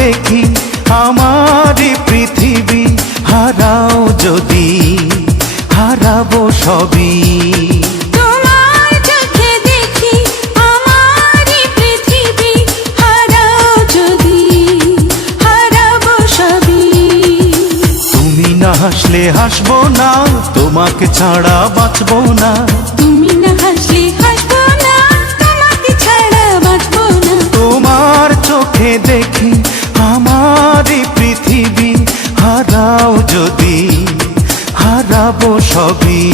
দেখি আমারই পৃথিবী, হারাও যদি হারাবো সবই। তোমার চোখে দেখি আমারই পৃথিবী, হারাও যদি হারাবো সবই। তুমি না হাসলে হাসবো না, তোমাকে ছাড়া বাঁচবো না। তুমি না হাসলে হাসবো না, তোমাকে ছাড়া বাঁচবো না। তোমার চোখে দেখি আমারই পৃথিবী, হারাও যদি হারাবো সবই।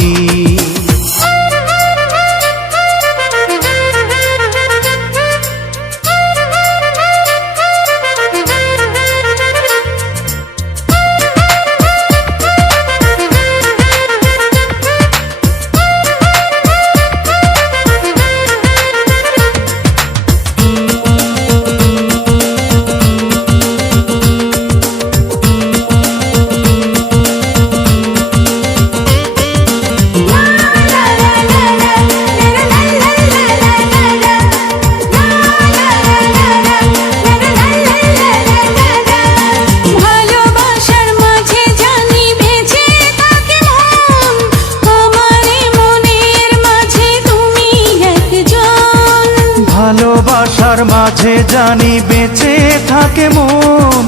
ভালোবাসার মাঝে জানি বেঁচে থাকে মন,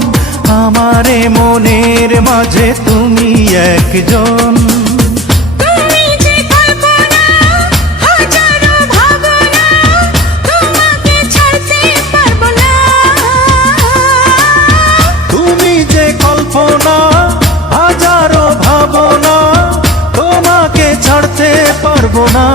আমারে মনের মাঝে তুমি একজন। তুমি যে কল্পনা, হাজারো ভাবনা, তোমাকে ছাড়তে পারবো না। তুমি যে কল্পনা, হাজারো ভাবনা, তোমাকে ছাড়তে পারবো না।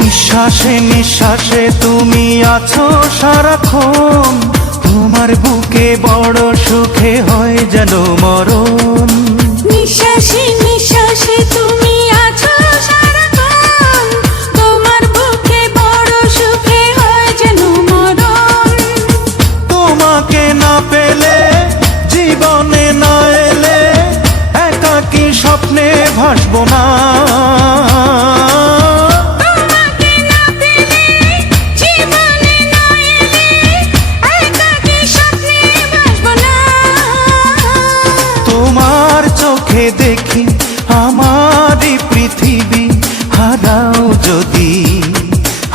নিঃশ্বাসে নিঃশ্বাসে তুমি আছো সারাক্ষণ, তোমার বুকে বড় সুখে হয় যেন মরণ। নিঃশ্বাসে নিঃশ্বাসে তুমি আছো সারাক্ষণ, তোমার বুকে বড় সুখে হয় যেন মরণ। তোমাকে না পেলে, জীবনে না এলে, একাকী স্বপ্নে ভাসবো না। দেখি আমারই পৃথিবী, হারাও যদি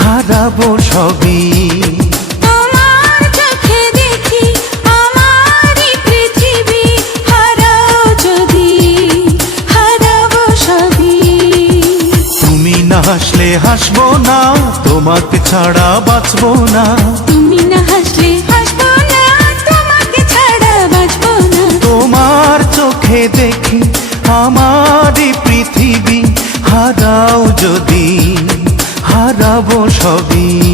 হারাবো সবই। তোমার চোখে দেখি আমারই পৃথিবী, হারাও যদি হারাবো সবই। তুমি না হাসলে হাসবো না, তোমাকে ছাড়া বাঁচবো না। তুমি না হাসলে হাসবো না, তোমাকে ছাড়া বাঁচবো না। তোমার চোখে দেখি আমারই পৃথিবী, হারাও যদি হারাবো সবই।